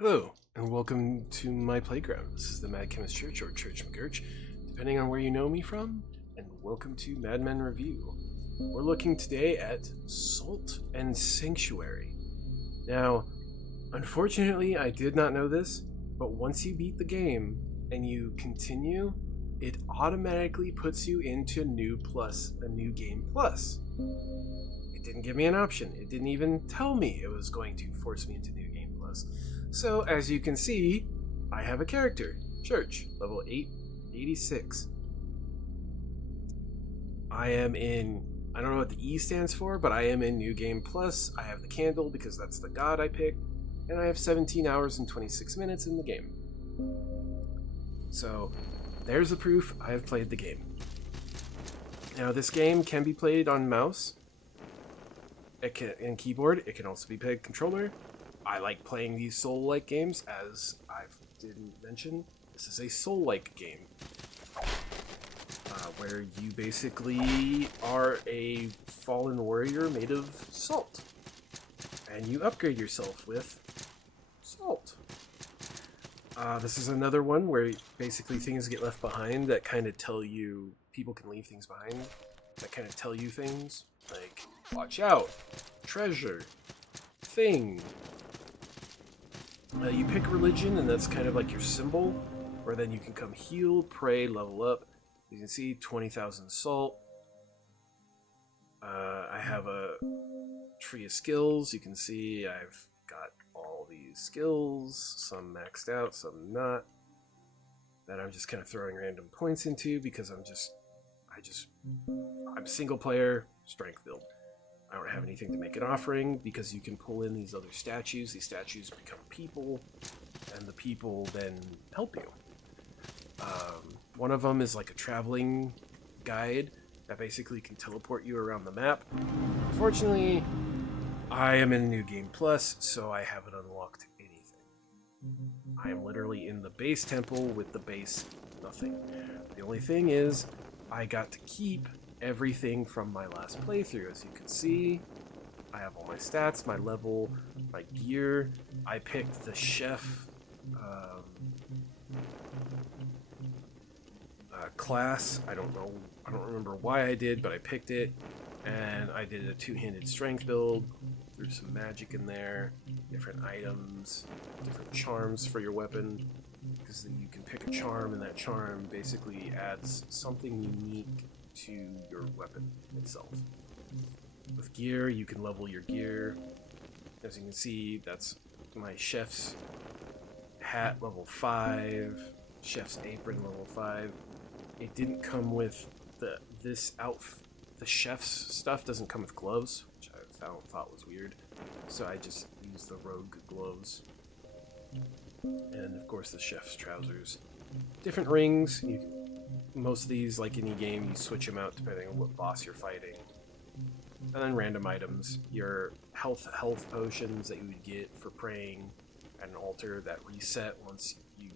Hello, and welcome to my playground. This is the Mad Chemist Church, or Church McGurch, depending on where you know me from, and welcome to Madman Review. We're looking today at Salt and Sanctuary. Now, unfortunately, I did not know this, but once you beat the game and you continue, it automatically puts you into a new game plus. It didn't give me an option. It didn't even tell me it was going to force me into new game plus. So, as you can see, I have a character, Church, level 886. I am in, I don't know what the E stands for, but I am in New Game Plus. I have the candle because that's the god I picked, and I have 17 hours and 26 minutes in the game. So, there's the proof I have played the game. Now, this game can be played on mouse and keyboard. It can also be played controller. I like playing these Soul-like games, as I didn't mention. This is a Soul-like game, where you basically are a fallen warrior made of salt, and you upgrade yourself with salt. This is another one where basically things get left behind that kind of tell you, people can leave things behind that kind of tell you things, like, watch out, treasure, thing. You pick religion, and that's kind of like your symbol, where then you can come heal, pray, level up. You can see 20,000 salt. I have a tree of skills. You can see I've got all these skills, some maxed out, some not, that I'm just kind of throwing random points into because I'm single player, strength build. I don't have anything to make an offering because you can pull in these other statues. These statues become people, and the people then help you. One of them is like a traveling guide that basically can teleport you around the map. Unfortunately, I am in New Game Plus, so I haven't unlocked anything. I am literally in the base temple with the base nothing. The only thing is, I got to keep everything from my last playthrough. As you can see, I have all my stats, my level, my gear. I picked the chef class. I don't remember why I did, but I picked it, and I did a two-handed strength build. Threw some magic in there, different items, different charms for your weapon, because you can pick a charm, and that charm basically adds something unique to your weapon itself. With gear, you can level your gear. As you can see, that's my chef's hat, level 5, chef's apron, level 5. It didn't come with this outfit. The chef's stuff doesn't come with gloves, which I thought was weird. So I just used the rogue gloves. And of course the chef's trousers. Different rings. Most of these, like any game, you switch them out depending on what boss you're fighting. And then random items. Your health potions that you would get for praying at an altar that reset once you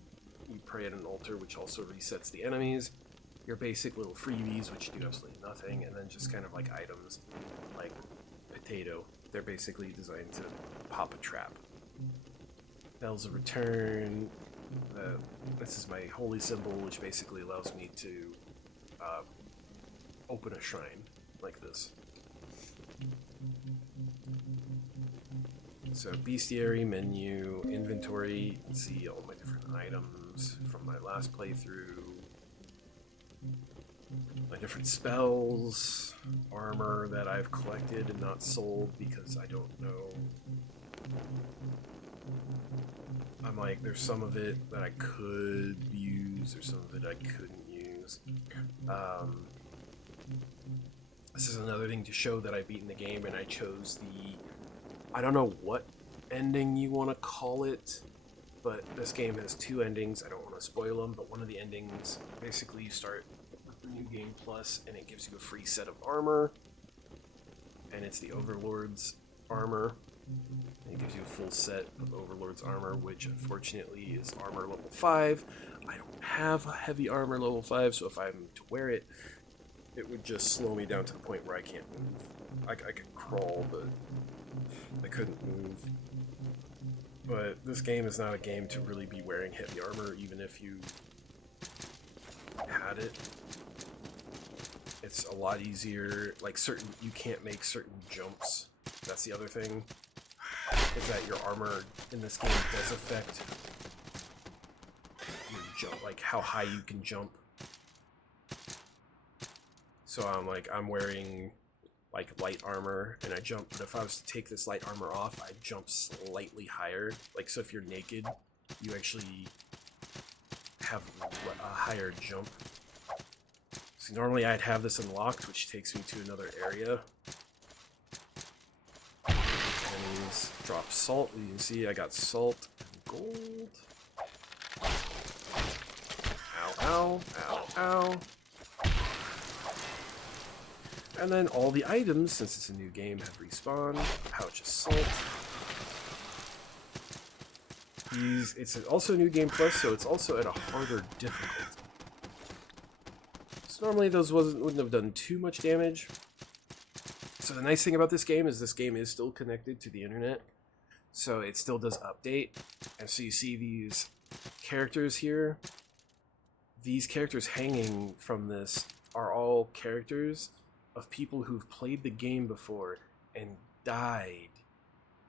pray at an altar, which also resets the enemies. Your basic little freebies, which do absolutely nothing, and then just kind of like items like potato. They're basically designed to pop a trap. Bells of Return. This is my holy symbol, which basically allows me to open a shrine like this. So bestiary, menu, inventory. You can see all my different items from my last playthrough. My different spells, armor that I've collected and not sold because I don't know. I'm like, there's some of it that I could use, or some of it I couldn't use. This is another thing to show that I've beaten the game, and I chose I don't know what ending you want to call it, but this game has two endings. I don't want to spoil them, but one of the endings, basically you start with the New Game Plus, and it gives you a free set of armor, and it's the Overlord's armor. And it gives you a full set of Overlord's armor, which unfortunately is armor level 5. I don't have a heavy armor level 5, so if I'm to wear it, it would just slow me down to the point where I can't move. I could crawl, but I couldn't move. But this game is not a game to really be wearing heavy armor, even if you had it. It's a lot easier. Like you can't make certain jumps. That's the other thing, is that your armor in this game does affect your jump, like how high you can jump. So I'm wearing like light armor and I jump, but if I was to take this light armor off, I'd jump slightly higher. Like, so if you're naked, you actually have a higher jump. So normally I'd have this unlocked, which takes me to another area. Enemies drop salt. You can see I got salt and gold. Ow, ow, ow, ow. And then all the items, since it's a new game, have respawned. Pouch of salt. It's also a new game plus, so it's also at a harder difficulty. So normally those wouldn't have done too much damage. So the nice thing about this game is still connected to the internet. So it still does update. And so you see these characters here. These characters hanging from this are all characters of people who've played the game before and died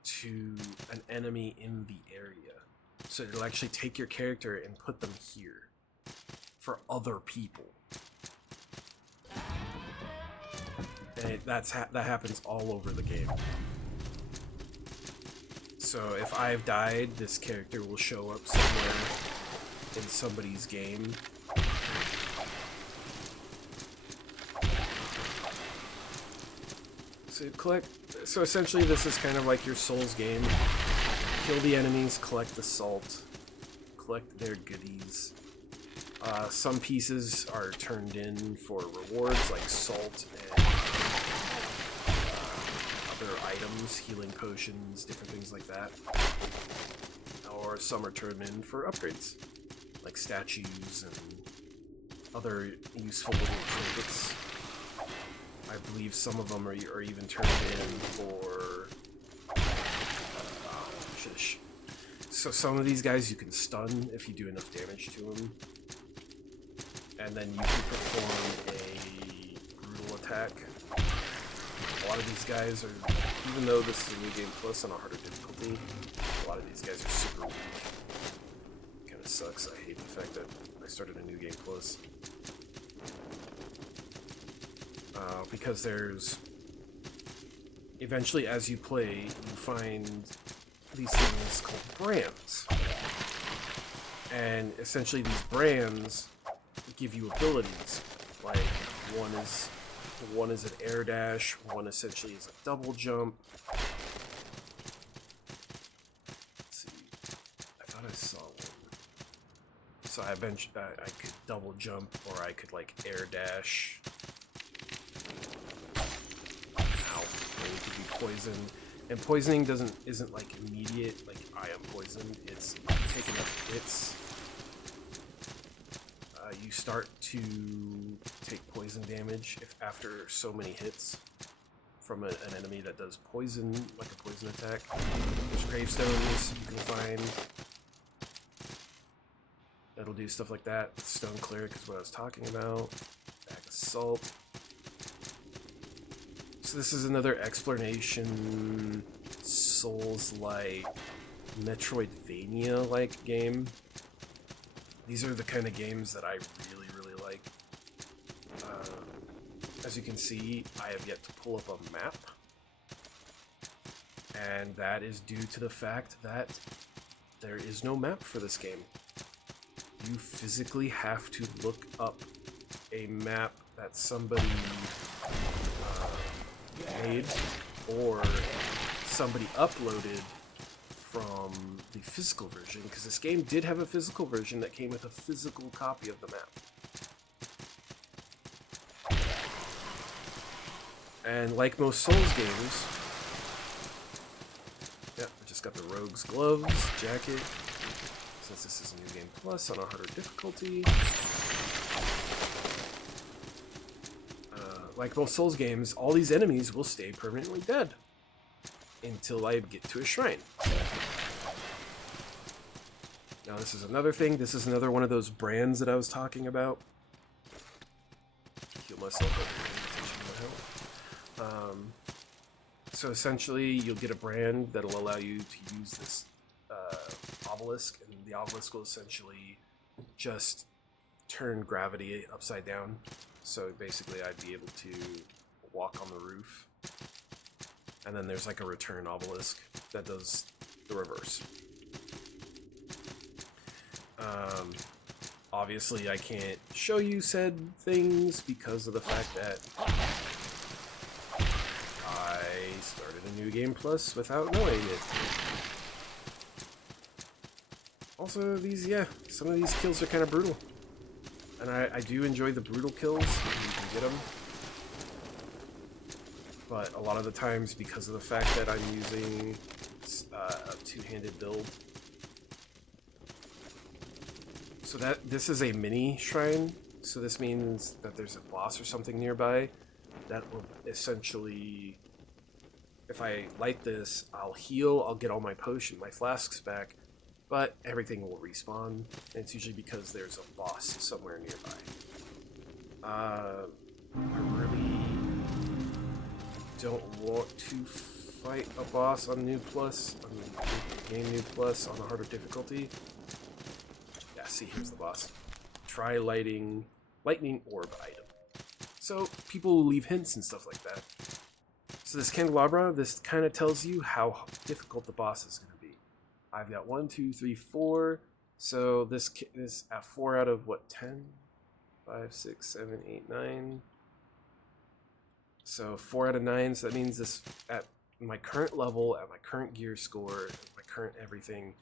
to an enemy in the area. So it'll actually take your character and put them here for other people. And that happens all over the game. So if I've died, this character will show up somewhere in somebody's game. So essentially this is kind of like your Souls game. Kill the enemies, collect the salt, collect their goodies. Some pieces are turned in for rewards like salt and other items, healing potions, different things like that. Or some are turned in for upgrades, like statues and other useful little trinkets. I believe some of them are even turned in for... shush. So some of these guys you can stun if you do enough damage to them. And then you can perform a brutal attack. A lot of these guys are, even though this is a new game plus on a harder difficulty, a lot of these guys are super weak. Kinda sucks. I hate the fact that I started a new game plus. Because there's... Eventually, as you play, you find these things called brands. And essentially these brands give you abilities. Like, one is an air dash, one essentially is a double jump. Let's see. I thought I saw one. So I could double jump, or I could like air dash. It could be poisoned, and poisoning isn't like immediate, like I am poisoned. It's taking enough hits. You start to take poison damage after so many hits from an enemy that does poison, like a poison attack. There's gravestones you can find that'll do stuff like that. Stone cleric is what I was talking about. Bag of salt. So this is another exploration, Souls-like, Metroidvania-like game. These are the kind of games that I really, really like. As you can see, I have yet to pull up a map. And that is due to the fact that there is no map for this game. You physically have to look up a map that somebody made or somebody uploaded from the physical version, because this game did have a physical version that came with a physical copy of the map. And like most Souls games, yeah, I just got the Rogue's gloves, jacket, since this is a new game plus on a harder difficulty. Like most Souls games, all these enemies will stay permanently dead until I get to a shrine. Now this is another thing. This is another one of those brands that I was talking about. Heal myself up. So essentially, you'll get a brand that'll allow you to use this obelisk, and the obelisk will essentially just turn gravity upside down. So basically, I'd be able to walk on the roof, and then there's like a return obelisk that does the reverse. Obviously, I can't show you said things because of the fact that I started a new game plus without knowing it. Also, some of these kills are kind of brutal. And I do enjoy the brutal kills when you can get them. But a lot of the times, because of the fact that I'm using a two-handed build, so that this is a mini shrine, so this means that there's a boss or something nearby that will essentially, if I light this, I'll heal, I'll get all my my flasks back, but everything will respawn, and it's usually because there's a boss somewhere nearby. I really don't want to fight a boss on New Plus, Game New Plus on a harder difficulty. Yeah, see, here's the boss. Try lightning orb item. So people leave hints and stuff like that. So this candelabra, this kind of tells you how difficult the boss is going to be. I've got 1, 2, 3, 4. So this is at 4 out of what, 10? 5, 6, 7, 8, 9. So 4 out of 9. So that means this at my current level, at my current gear score, my current everything,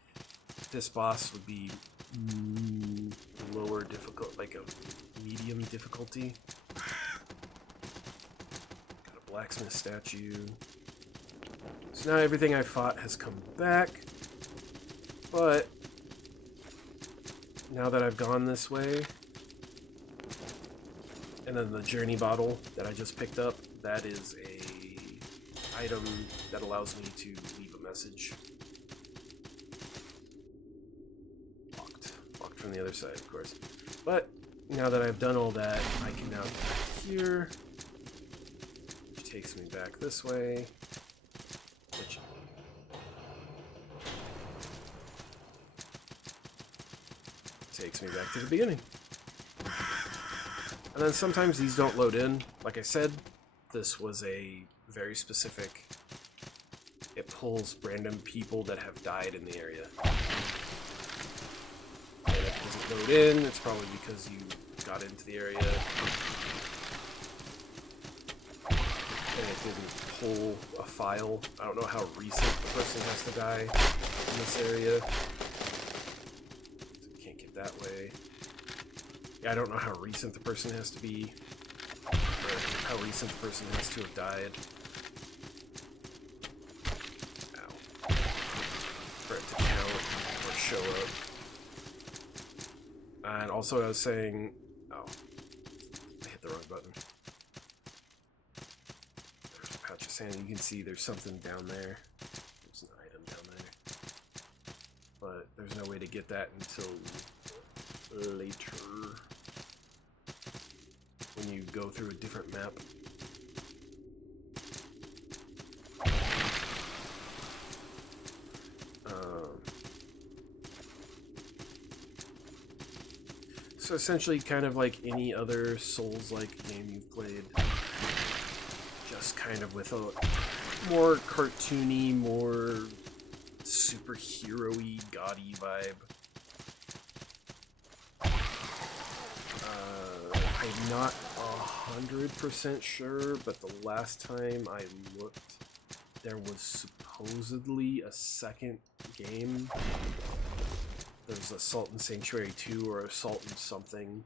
this boss would be lower difficult, like a medium difficulty. Got a blacksmith statue. So now everything I fought has come back, but now that I've gone this way, and then the journey bottle that I just picked up, that is a item that allows me to leave a message. Locked from the other side, of course. But now that I've done all that, I can now get here, which takes me back this way, which takes me back to the beginning. And then sometimes these don't load in. Like I said, this was a very specific, it pulls random people that have died in the area. And if it doesn't load in, it's probably because you got into the area and it didn't pull a file. I don't know how recent the person has to die in this area. So you can't get that way. Yeah, I don't know how recent the person has to be, or how recent the person has to have died. Ow. For it to count or show up. And also I was saying, oh, I hit the wrong button. There's a patch of sand. You can see there's something down there. There's an item down there. But there's no way to get that until later, when you go through a different map. So essentially kind of like any other Souls-like game you've played, just kind of with a more cartoony, more superhero-y, gaudy vibe. I'm not 100% sure, but the last time I looked, there was supposedly a second game. There was Assault and Sanctuary 2 or Assault and something.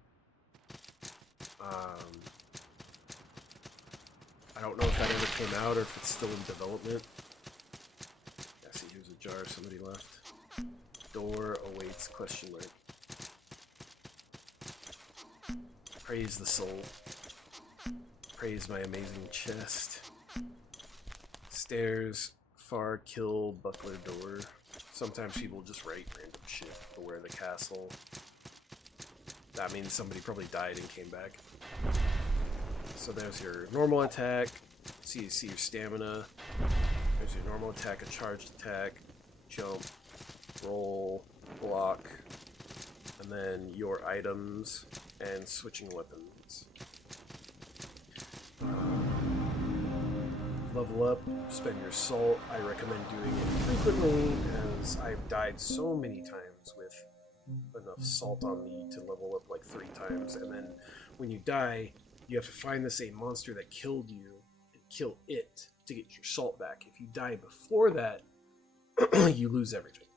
I don't know if that ever came out or if it's still in development. Yeah, see, here's a jar somebody left. Door awaits question mark. Praise the soul. Praise my amazing chest. Stairs, far kill, buckler door. Sometimes people just write random shit for where the castle. That means somebody probably died and came back. So there's your normal attack. So you see your stamina. There's your normal attack, a charged attack, jump, roll, block, and then your items and switching weapons. Level up, spend your salt. I recommend doing it frequently as I've died so many times with enough salt on me to level up like 3 times, and then when you die, you have to find the same monster that killed you and kill it to get your salt back. If you die before that, you lose everything.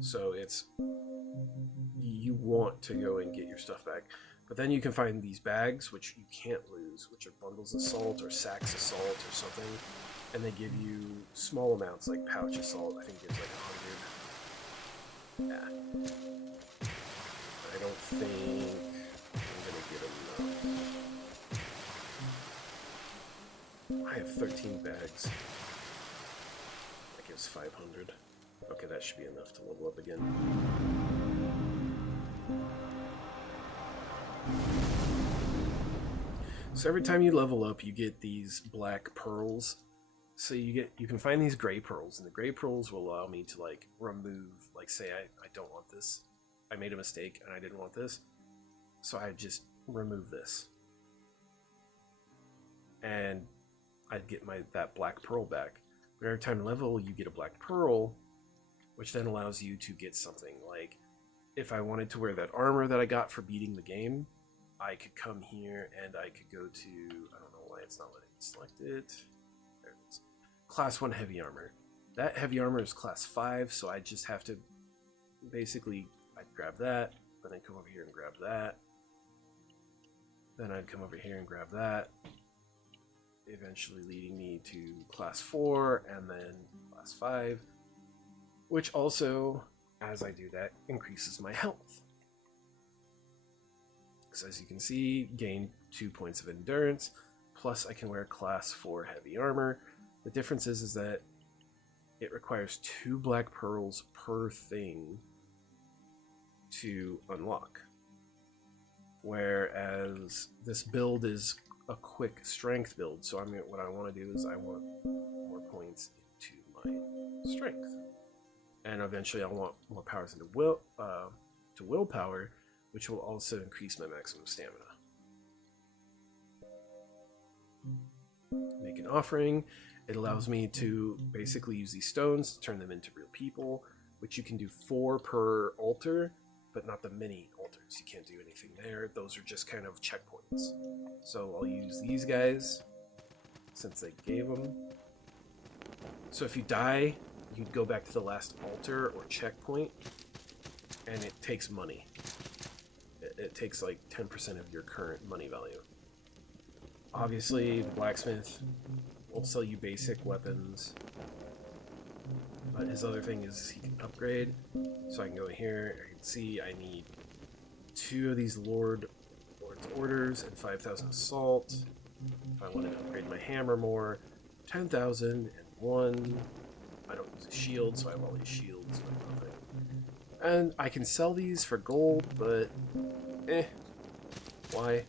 So it's, you want to go and get your stuff back. But then you can find these bags, which you can't lose, which are bundles of salt or sacks of salt or something, and they give you small amounts, like pouch of salt. I think it gives like 100. Yeah. I don't think I'm gonna get enough. I have 13 bags. That gives 500. Okay, that should be enough to level up again. So every time you level up, you get these black pearls. So you can find these gray pearls, and the gray pearls will allow me to like remove, like say I don't want this. I made a mistake and I didn't want this. So I just remove this. And I'd get that black pearl back. But every time you level, you get a black pearl, which then allows you to get something. Like, if I wanted to wear that armor that I got for beating the game, I could come here and I could go to, I don't know why it's not letting me select it. There it is. Class 1 heavy armor. That heavy armor is class 5, so I just have to, basically, I'd grab that, then I'd come over here and grab that. Then I'd come over here and grab that. Eventually leading me to class 4 and then class 5. Which also, as I do that, increases my health. Because as you can see, gain 2 points of endurance, plus I can wear class 4 heavy armor. The difference is that it requires 2 black pearls per thing to unlock. Whereas this build is a quick strength build, so what I want to do is I want more points into my strength. And eventually I'll want more powers into willpower, which will also increase my maximum stamina. Make an offering. It allows me to basically use these stones to turn them into real people, which you can do 4 per altar, but not the mini altars. You can't do anything there. Those are just kind of checkpoints. So I'll use these guys, since they gave them. So if you die, you'd go back to the last altar or checkpoint, and it takes money. It takes like 10% of your current money value. Obviously, the blacksmith will sell you basic weapons, but his other thing is he can upgrade. So I can go here, I can see I need 2 of these Lord's Orders and 5,000 salt. If I want to upgrade my hammer more, 10,000 and 1. I don't use a shield, so I have all these shields, but nothing. And I can sell these for gold, but why?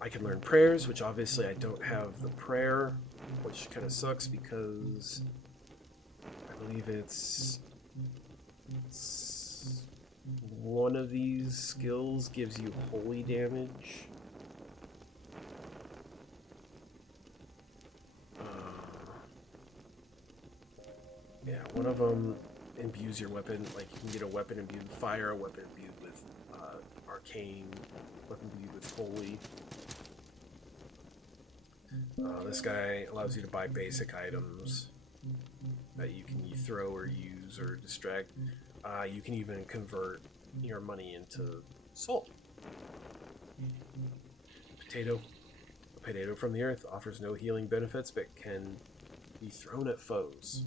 I can learn prayers, which obviously I don't have the prayer, which kind of sucks because I believe it's one of these skills gives you holy damage. Yeah, one of them imbues your weapon. Like, you can get a weapon imbued with fire, a weapon imbued with arcane, weapon imbued with holy. This guy allows you to buy basic items that you can throw or use or distract. You can even convert your money into salt. Potato. A potato from the earth offers no healing benefits but can be thrown at foes.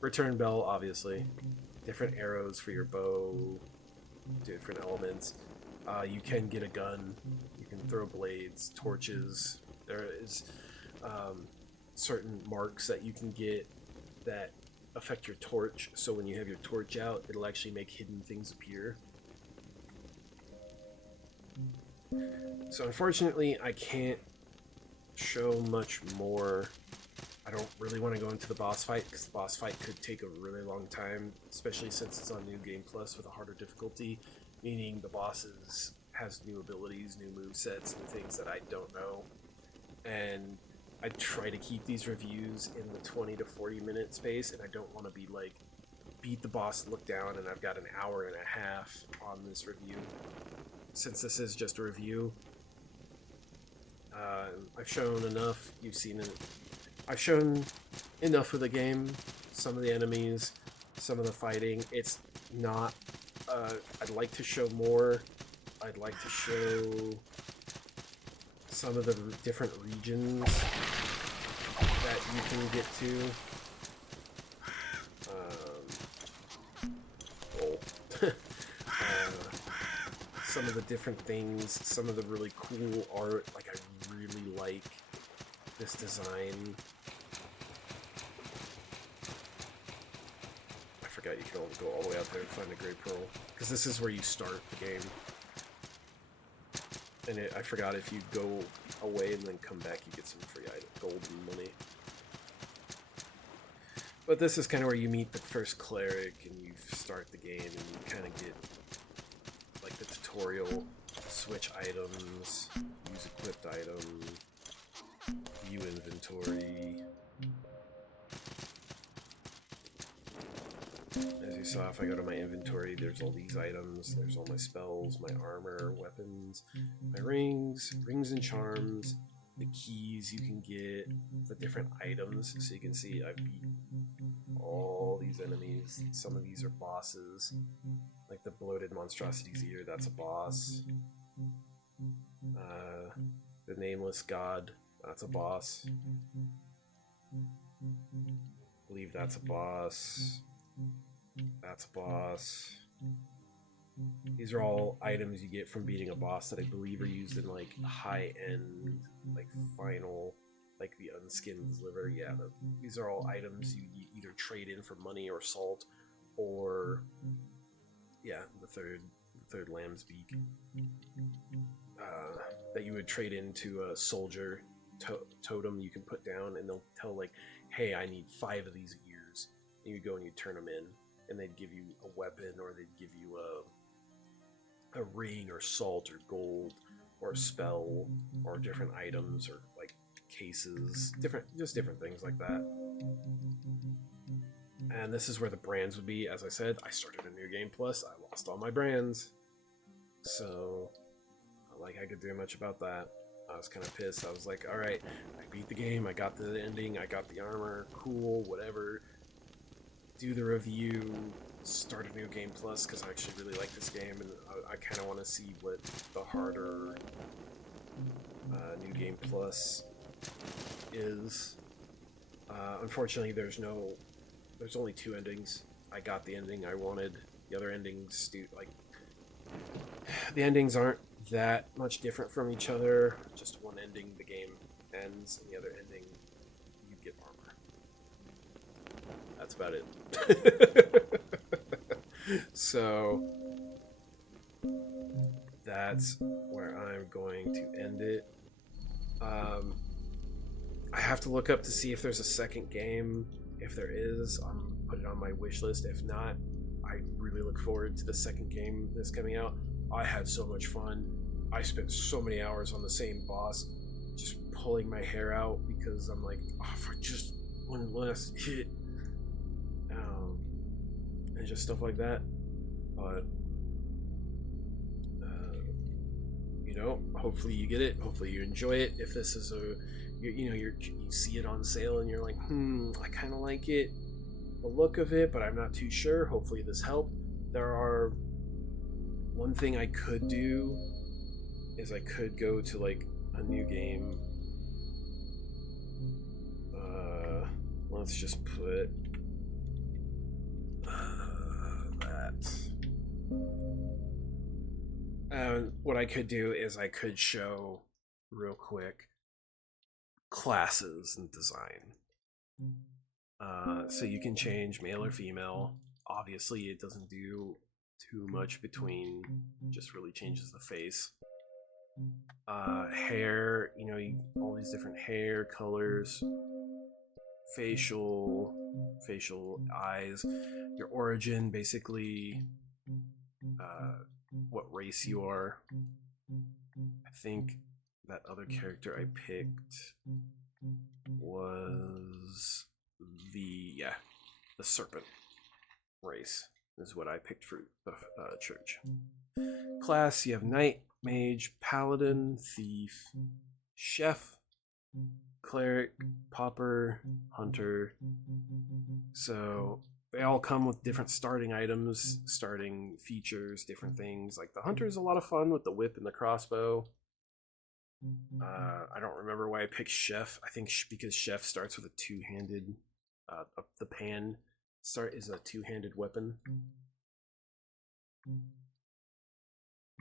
Return bell, obviously. Different arrows for your bow, different elements. You can get a gun. You can throw blades, torches. There is certain marks that you can get that affect your torch. So when you have your torch out, it'll actually make hidden things appear. So unfortunately, I can't show much more. I don't really want to go into the boss fight because the boss fight could take a really long time, especially since it's on New Game Plus with a harder difficulty, meaning the bosses has new abilities, new movesets, and things that I don't know. And I try to keep these reviews in the 20 to 40 minute space, and I don't want to be like, beat the boss, look down, and I've got an hour and a half on this review. Since this is just a review, I've shown enough. You've seen it. I've shown enough of the game, some of the enemies, some of the fighting. It's not. I'd like to show more. I'd like to show some of the different regions that you can get to. Some of the different things, some of the really cool art. Like, I really like this design. I forgot you can only go all the way out there to find the Great Pearl, because this is where you start the game. And I forgot, if you go away and then come back, you get some free gold and money. But this is kind of where you meet the first cleric, and you start the game, and you kind of get like the tutorial, switch items, use equipped item, view inventory. As you saw, if I go to my inventory, there's all these items. There's all my spells, my armor, weapons, my rings and charms, the keys you can get, the different items. So you can see I beat all these enemies. Some of these are bosses. Like the bloated monstrosities eater, that's a boss. The nameless god, that's a boss. I believe that's a boss. That's a boss. These are all items you get from beating a boss that I believe are used in like high-end, like final, like the unskinned liver. Yeah, these are all items you either trade in for money or salt, or yeah, the third lamb's beak that you would trade into a soldier totem you can put down, and they'll tell like, hey, I need 5 of these ears, and you go and you turn them in, and they'd give you a weapon, or they'd give you a ring or salt or gold or a spell or different items or like cases, just different things like that. And this is where the brands would be. As I said, I started a New Game Plus. I lost all my brands, so not like I could do much about that. I was kind of pissed. I was like, all right, I beat the game. I got the ending. I got the armor. Cool, whatever. Do the review. Start a New Game Plus because I actually really like this game, and I kind of want to see what the harder New Game Plus is. Unfortunately, there's only 2 endings. I got the ending I wanted. The other endings, the endings aren't that much different from each other. Just one ending, the game ends, and the other ending, you get armor. That's about it. So that's where I'm going to end it. I have to look up to see if there's a second game. If there is, I'll put it on my wish list. If not, I really look forward to the second game that's coming out. I had so much fun. I spent so many hours on the same boss, just pulling my hair out because I'm like, oh, for just one last hit. And just stuff like that. But hopefully you get it. Hopefully you enjoy it. If this is you see it on sale and you're like, I kind of like it, the look of it, but I'm not too sure. Hopefully this helped. One thing I could do is I could go to like a new game. Let's just put that. What I could do is I could show real quick classes and design. So you can change male or female. Obviously, it doesn't do too much between, just really changes the face. Hair, all these different hair colors, facial eyes, your origin, basically, what race you are. I think that other character I picked was the serpent race is what I picked for the church. Class, you have knight, mage, paladin, thief, chef, cleric, pauper, hunter. So they all come with different starting items, starting features, different things. Like the hunter is a lot of fun with the whip and the crossbow. I don't remember why I picked chef. I think because chef starts with a two-handed. The pan is a two-handed weapon.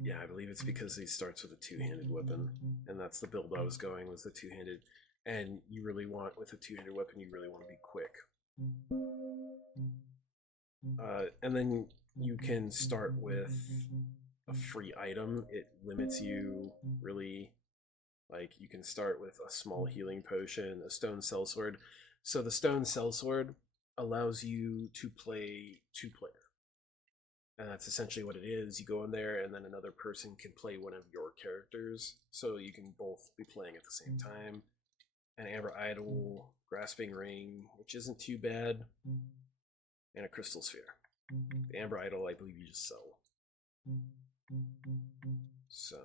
Yeah, I believe it's because he starts with a two-handed weapon, and that's the build I was going, was the two-handed. And you really want, with a two-handed weapon, you really want to be quick. And then you can start with a free item. It limits you, really. Like, you can start with a small healing potion, a stone sellsword. So the stone sellsword allows you to play two-player. And that's essentially what it is. You go in there, and then another person can play one of your characters. So you can both be playing at the same time. An amber idol, grasping ring, which isn't too bad, and a crystal sphere. The amber idol, I believe you just sell. So...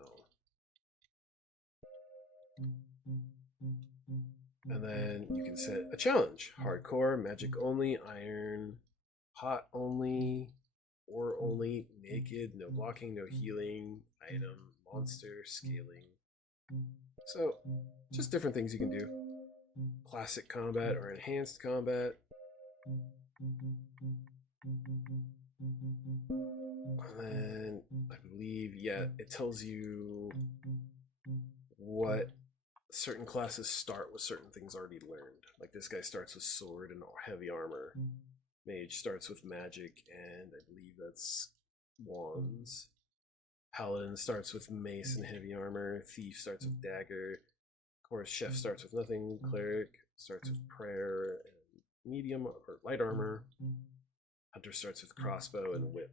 and then you can set a challenge. Hardcore, magic only, iron, pot only, ore only, naked, no blocking, no healing, item, monster, scaling. So, just different things you can do. Classic combat or enhanced combat. And then, I believe, it tells you what certain classes start with certain things already learned. Like this guy starts with sword and heavy armor. Mage starts with magic, and I believe that's wands. Paladin starts with mace and heavy armor. Thief starts with dagger. Of course, chef starts with nothing. Cleric starts with prayer and medium or light armor. Hunter starts with crossbow and whip.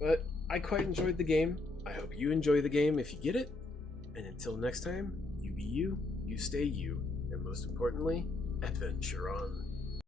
But I quite enjoyed the game. I hope you enjoy the game if you get it. And until next time, you be you, you stay you, and most importantly, adventure on.